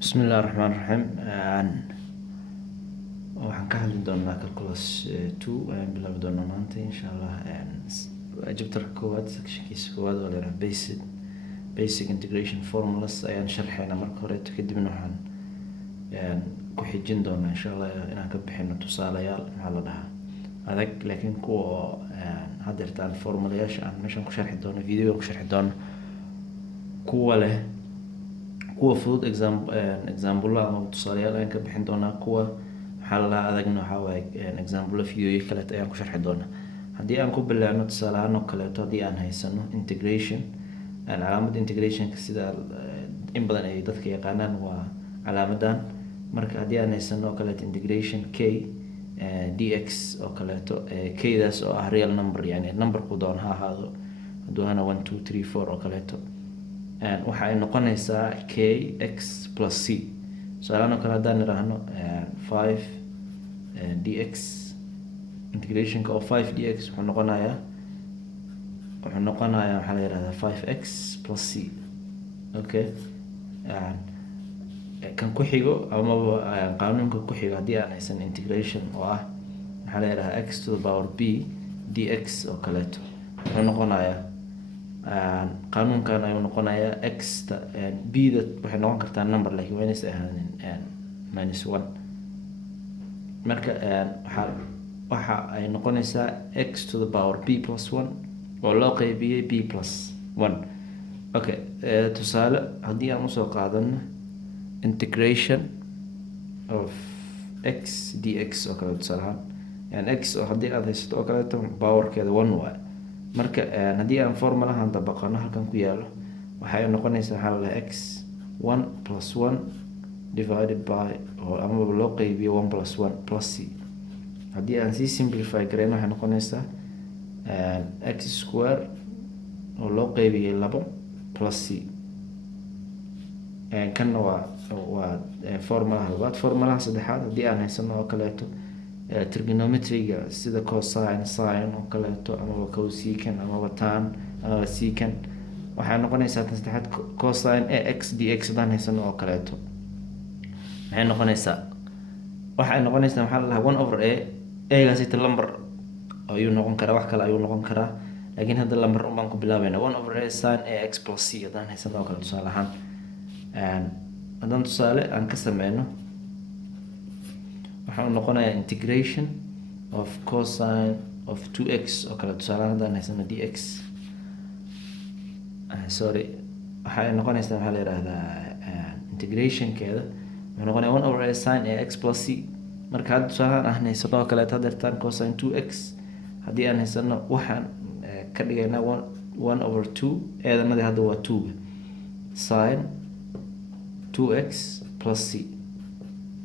Bismillahi Raxmaani Raxiim. Waxaan ka hadli doonaa calculus 2 ayaan bilaabi doonaa maanta insha Allah. Chapterka koowaad sectionkiisa koowaad oo la yiraahdo basic integration formulas ayaan sharxaynaa marka hore, kadibna waxaan ku xijin doonaa insha Allah inaan ka bixino tusaalayaal maxaa la dhahaa adag, laakiin kuwa haddeertaan formulayaasha aan meeshan ku sharxi doono, video ku sharxi doono, kuwa fudud example ama tusaalayaal ayaan ka bixin doonaa. Kuwa maxaa la dhahaa adagna waxaa waaye example video kale ayaan ku sharxi doonaa. Haddii aan ku bilaabno tusaale ahaan oo kaleeto, haddii aan haysano integration, calaamad integrationka sida in badan ay dadka yaqaanaan waa calaamadan. Marka haddii aan haysano oo kaleeto integration k dx oo kaleeto, kdaas oo ah real number, yani numberku doon ha ahaado, hadduu hana 1 2 3 4 oo kaleeto, waxa ay noqonaysaa kx plus c. Tusaalahaan oo kale haddaan idhaahno 5 dx, integrationka oo 5 dx wuxuu noqonayaa waxaa la yidhahdaa 5x plus c. Okay, kan ku xigo amaba qaanuunka ku xigo haddii aan haysan integration oo ah maxaa la yidhahdaa x to the power b dx oo kaleeto, wuxuu noqonayaa qaanuunkan ayuu noqonayaa x b da waxay noqon kartaa number laakiin waa inaysan ahaanin -1. marka waxa ay noqonaysaa x to the power b plus 1 oo loo qaybiyey b plus 1. Okay, tusaale haddii aan usoo qaadano integration of x dx oo kale, tusaale ahaan yani x oo haddii aad haysato oo kaleeto powerkeeda 1 waaye. Marka haddii aan formulahan dabaqano halkan ku yaalo, waxay noqonaysaa waxaa la dhahaa x 1 plus 1 divided by amaba loo qaybiyo 1 plus 1 plus c. haddii aan sii simplify gareyno waxay noqonaysaa x square oo loo qaybiyey 2 plus c. kanna waa formulaha labaad. Formulaha saddexaad haddii aan haysano oo kaleeto trigonometryga sida cosine, sine oo kaleeto, amaba cosecant, amaba tan, amaba secant, waxay noqonaysaa tan saddexaad cosine ax dx haddaan haysano oo kaleeto, waxay noqonaysaa maxaa la dhahaa 1 over a gaas ita number ayuu noqon karaa, wax kale ayuu noqon karaa, laakiin hadda number un baan ku bilaabayna 1 over a sin ax plus c haddaan haysano oo kale. tusaale ahaan haddaan tusaale aan ka sameyno, waxaan noqonayaa integration of cosine of 2x oo kale. tusaalehaan haddaan haysano dx, waxay noqonaysaa maxaa la yidhaahdaa integrationkeeda wuxuu noqonayaa 1 over a sin ax plus c. marka hadda tusaalehaan aan haysano oo kaleeto haddeertaan cosine 2x, haddii aan haysano waxaan ka dhigaynaa 1 over 2, eedanadii hadda waa 2 sin 2x plus c.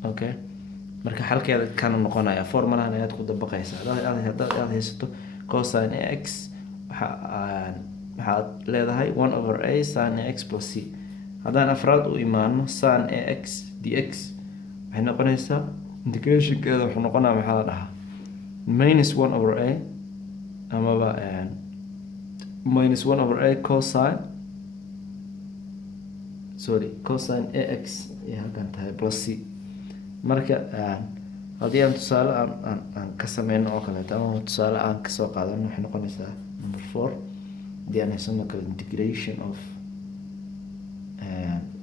Okay, marka xalkeeda kana noqonaya formulahan ayaad ku dabaqaysaa. haddaad haysato cosine ax, waxaad leedahay 1 over a sin ax plus c. haddaan afraad u imaano sin ax dx, waxay noqonaysaa integrationkeeda wuxuu noqonaya maxaa la dhahaa -1 over a amaba -1 over a cosine ax iyo halkan tahay plus c. marka haddii aan tusaale aan ka sameyno oo kaleeto, ama tusaale aan kasoo qaadano, waxay noqonaysaa number 4 haddii aan haysano kale integration of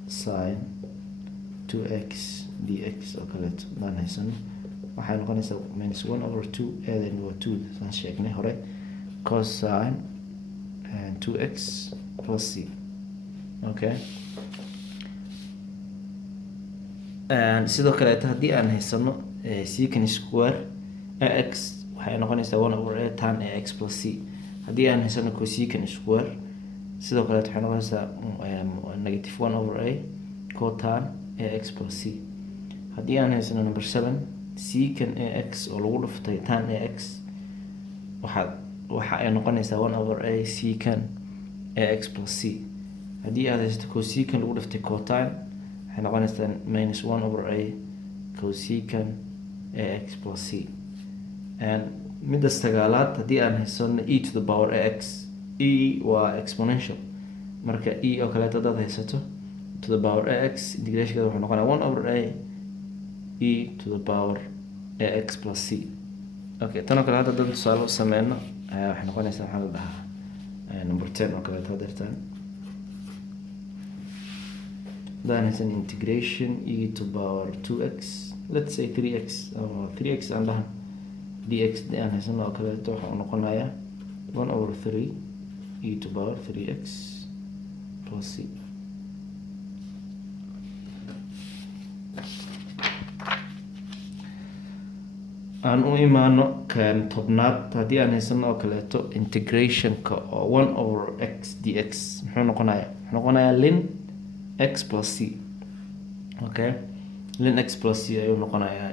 sin 2x dx oo kaleeto haddaan haysano, waxay noqonaysaa -1 over 2, eedani waa 2 saan sheegnay hore, cosine 2x plus c. Okay, sidoo kaleeto haddii aan haysano secant square ax, waxay noqonaysaa 1 over a tan ax plus c. haddii aan haysano cosecant square, sidoo kaleeto waxay noqonaysaa -1 over a cotan ax plus c. haddii aan haysano number 7 secant ax oo lagu dhuftay tan ax, waxa ay noqonaysaa 1 over a secant ax plus c. haddii aad haysato cosecant lagu dhuftay cotan, waxay noqonaysaa -1 over a cosecant ax plus c. midda sagaalaad haddii aan haysano e to the power ax, e waa exponential. marka e oo kaleeto haddaad haysato to the power ax integration wuxuu noqonayaa 1 over a e to the power ax plus c. Okay, tan oo kale hadda dad tusaale u sameyno waxay noqonaysaa maxaa la dhahaa number 10 oo kale hadeertaan then is an integration e to power 2x, let's say 3x or 3x and then dx aan haysano oo kale wuxuu noqonayaa 1 over 3 e to power 3x plus c. aan u imaano kan tobnaad haddii aan haysano oo kaleeto integrationka oo 1 over x dx muxuu noqonayaa ln x plus c. Okay, ln x plus c ayuu noqonayaa.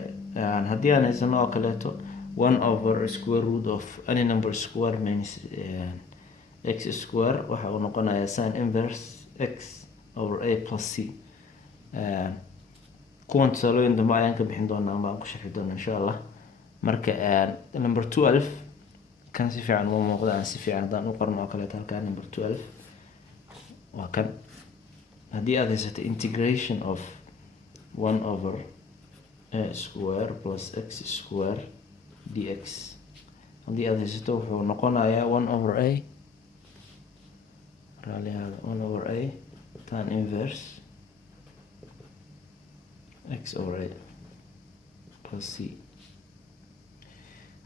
Haddii aan haysano oo kaleeto 1 over square root of any number square minus x square waxa uu noqonayaa sin inverse x over a plus c. kuwan tusaalooyin dambe ayaan ka bixin doonaa ama aan ku sharxi doonaa insha allah. Marka number 12 kan si fiican uma muuqda, aan si fiican hadaan u qorno oo kaleeto halkaan number 12 waa kan. Haddii aad haysato integration of 1 over a square plus x square dx, haddii aad haysato wuxuu noqonayaa 1 over a 1 over a tan inverse x over a plus c.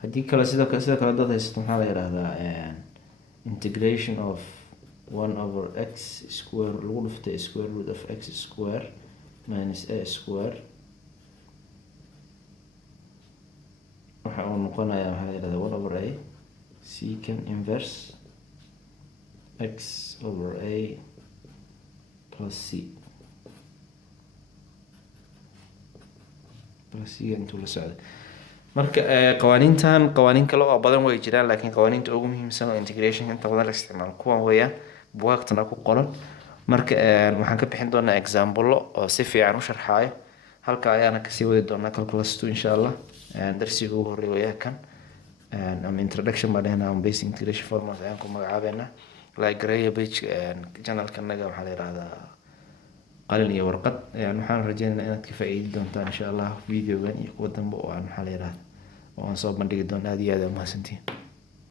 haddii kale sidoo kale dad haysato maxaa la yidhaahdaa integration of 1 over x square lagu dhuftay square root of x square minus a square waxa uu noqonayaa maxaa la yidhahdaa 1 over a secant inverse x over a plus c intuu la socday. Marka qawaaniin kale oo badan way jiraan, laakiin qawaaniinta ugu muhiimsan oo integration inta badan la isticmaalo kuwan weeyaan, buugaagtana ku qoran. Marka waxaan ka bixin doonaa example oo si fiican u sharxayo, halka ayaana kasii wadi doonaa calculus 2 insha allah. darsiga ugu horeeya weeyaa kan ama introduction baan dhahnaa ama basic integration formulas ayaan ku magacaabeynaa. like gareeya page channelka naga waxaa la yiraahdaa qalin iyo warqad. waxaan rajeynayaa inaad ka faa'iidi doontaan insha allah videogan iyo kuwa dambe oo aan maxaa la yiraahdaa oo aan soo bandhigi doono. aad iyo aad u mahadsantihiin.